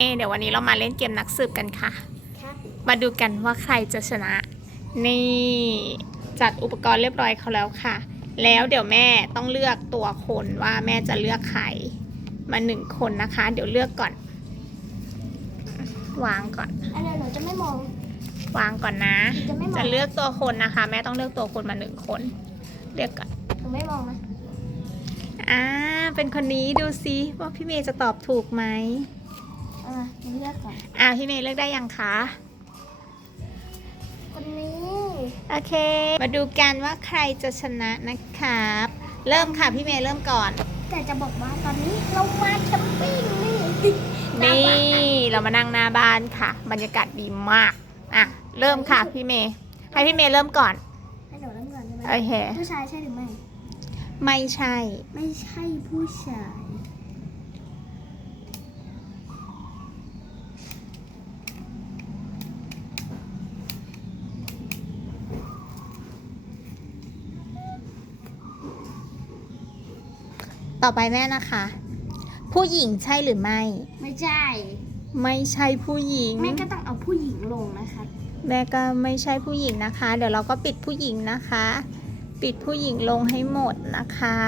เอะเดี๋ยววันนี้เรามาเล่นเกมนักสืบกันค่ะครับมาดูกันว่าใครจะชนะ นี่จัดอุปกรณ์เรียบร้อยเขาแล้วค่ะ แล้วเดี๋ยวแม่ต้องเลือกตัวคนว่าแม่จะเลือกใครมาหนึ่งคนนะคะ เดี๋ยวเลือกก่อน วางก่อน อันนี้หนูจะไม่มอง วางก่อนนะ จะไม่มอง จะเลือกตัวคนนะคะ แม่ต้องเลือกตัวคนมาหนึ่งคน เลือกก่อนหนูไม่มองนะอ่าเป็นคนนี้ดูซิว่าพี่เมย์จะตอบถูกไหม อะหนูเลือกก่อนอ่าพี่เมย์เลือกได้ยังคะคนนี้โอเค มาดูกันว่าใครจะชนะนะครับ เริ่มค่ะพี่เมย์เริ่มก่อน แต่จะบอกว่าตอนนี้เรามาแคมปิ้งนี่นี่เรามานั่งหน้าบ้านค่ะ บรรยากาศดีมากอะเริ่มค่ะพี่เมย์ให้พี่เมย์เริ่มก่อนให้หนูเริ่มก่อนใช่ไหมโอเคผู้ชายใช่หรือไม่ ไม่ใช่ ไม่ใช่ผู้ชาย ต่อไปแม่นะคะ ผู้หญิงใช่หรือไม่ ไม่ใช่ ไม่ใช่ผู้หญิง แม่ก็ต้องเอาผู้หญิงลงนะคะแม่ก็ไม่ใช่ผู้หญิงนะคะ เดี๋ยวเราก็ปิดผู้หญิงนะคะ ปิดผู้หญิงลงให้หมดนะคะ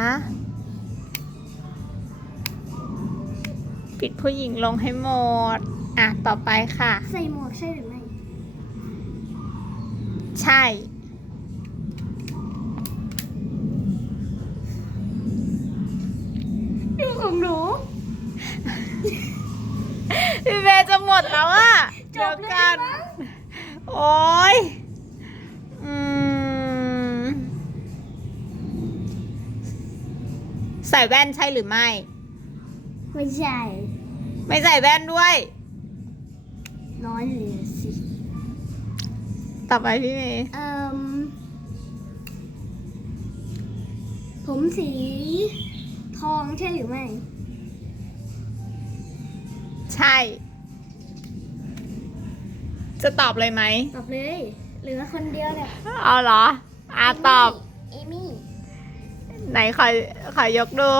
ปิดผู้หญิงลงให้หมด อะ ต่อไปค่ะ ใส่หมวกใช่หรือไม่ ใช่ พี่เมย์จะหมดแล้วอะจเดี๋ยบวเลยกันมั้งโอ้ยอืมใส่แว่นใช่หรือไม่ ไม่ใช่ ไม่ใส่แว่นด้วย น้อยเลยสิ ต่อไปพี่เมย์เอ่มผมสี ทองใช่หรือไม่ ใช่ จะตอบเลยไหม ตอบเลยเหลือคนเดียวเนี่ยเอาเหรออะตอบ เอมี่ไหนขอขอยกดู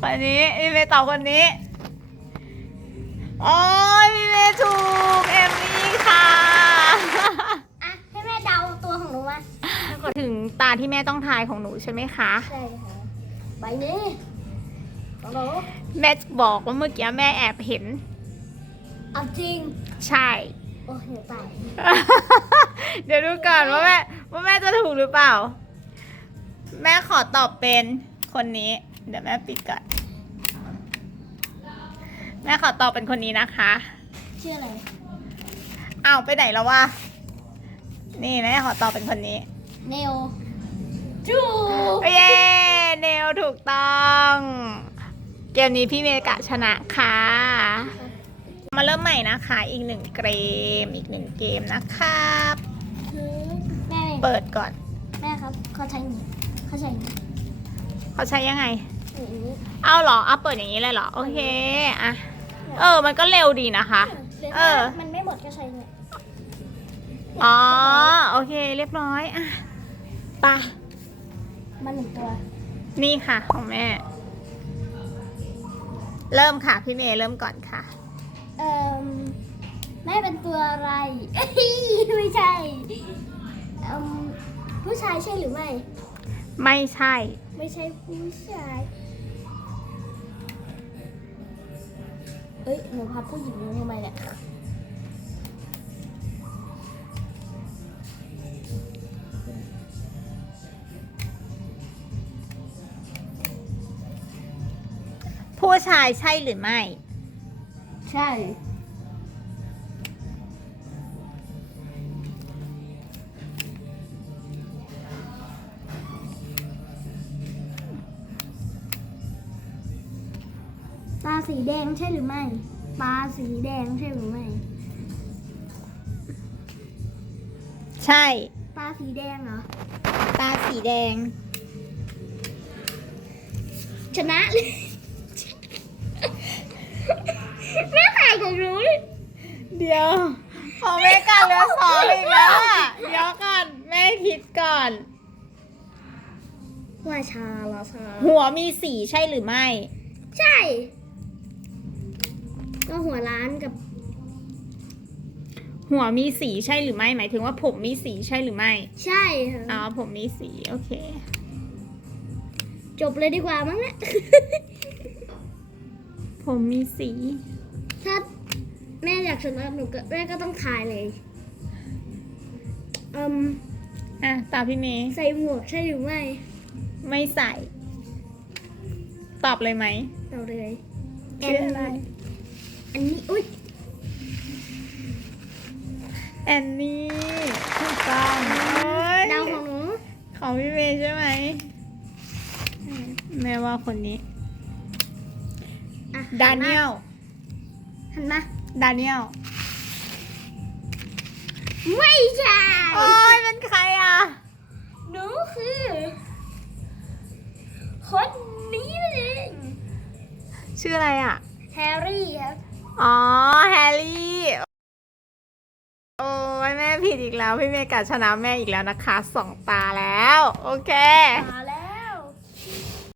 คนนี้พี่เมย์ตอบคนนี้ โอ้ยพี่เมย์ถูกเอมมี่ค่ะ อะให้แม่เดาตัวของหนูมาถึงตาที่แม่ต้องทายของหนูใช่ไหมคะ ใช่ค่ะใบนี้ของหนู แม่บอกว่าเมื่อกี้แม่แอบเห็น เอาจริง ใช่ โอ้โหตายเดี๋ยวดูก่อนว่าแม่ว่าแม่จะถูกหรือเปล่า แม่ขอตอบเป็นคนนี้ เดี๋ยวแม่ปิดก่อน แม่ขอตอบเป็นคนนี้นะคะ ชื่ออะไรอ้าวไปไหนแล้ววะ นี่แม่ขอตอบเป็นคนนี้ เนโอจูเย้ เนลถูกต้อง เกมนี้พี่เมกะชนะค่ะ มาเริ่มใหม่นะคะ อีกหนึ่งเกม อีกหนึ่งเกมนะครับคือแม่เปิดก่อน แม่ครับเขาใช้อย่างนี้เขาใช้อย่างนี้เขาใช้ยังไง อย่างนี้เอาเหรอเอาเปิดอย่างนี้เลยเหรอ โอเคอะเออ มันก็เร็วดีนะคะ เออ มันไม่หมดก็ใช้เนี่ยอ๋อ โอเค เรียบร้อย อะไปะมาหนึ่งตัว นี่ค่ะของแม่ เริ่มค่ะ พี่เมย์เริ่มก่อนค่ะ เอ่อแม่เป็นตัวอะไรเอ้ยไม่ใช่เอิ่มผู้ชายใช่หรือไม่ ไม่ใช่ ไม่ใช่ผู้ชายเอ้ยหนูพับผู้หญิงลงทำไมเนี่ย ผู้ชายใช่หรือไม่ ใช่ ตาสีแดงใช่หรือไม่ ตาสีแดงใช่หรือไม่ ใช่ ตาสีแดงเหรอ ตาสีแดง ชนะเลย แม่ถ่ายของหนูเลยเดี๋ยวของแม่กันเหลือสองอีกแล้วอะเดี๋ยวก่อนแม่คิดก่อน ราชาราชา หัวมีสีใช่หรือไม่ ใช่ ก็หัวล้านกับหัวมีสีใช่หรือไม่หมายถึงว่าผมมีสีใช่หรือไม่ใช่ค่ะอ๋อผมมีสีโอเค จบเลยดีกว่ามั้งเนี่ย ผมมีสี ถ้าแม่อยากชนะหนูก็แม่ก็ต้องทายเลยอืมอะตาพี่เมย์ใส่หมวกใช่หรือไม่ไม่ใส่ ตอบเลยไหมเอาเลยชื่ออะไร อันนี้อุ้ยแอนนี่ถูกต้องเอ้ยดาวของหนูของพี่เมย์ใช่ไหมแม่ว่าคนนี้ อะ ดานิเอล หันมาดานิเอลไม่ใช่โอ้ยเป็นใครอะ หนูคือคนนี้เลยชื่ออะไรอะ แฮร์รี่ครับ อ๋อ แฮร์รี่ โอ้ยแม่ผิดอีกแล้ว พี่เมย์กัดชนะแม่อีกแล้วนะคะสองตาแล้ว โอเคตา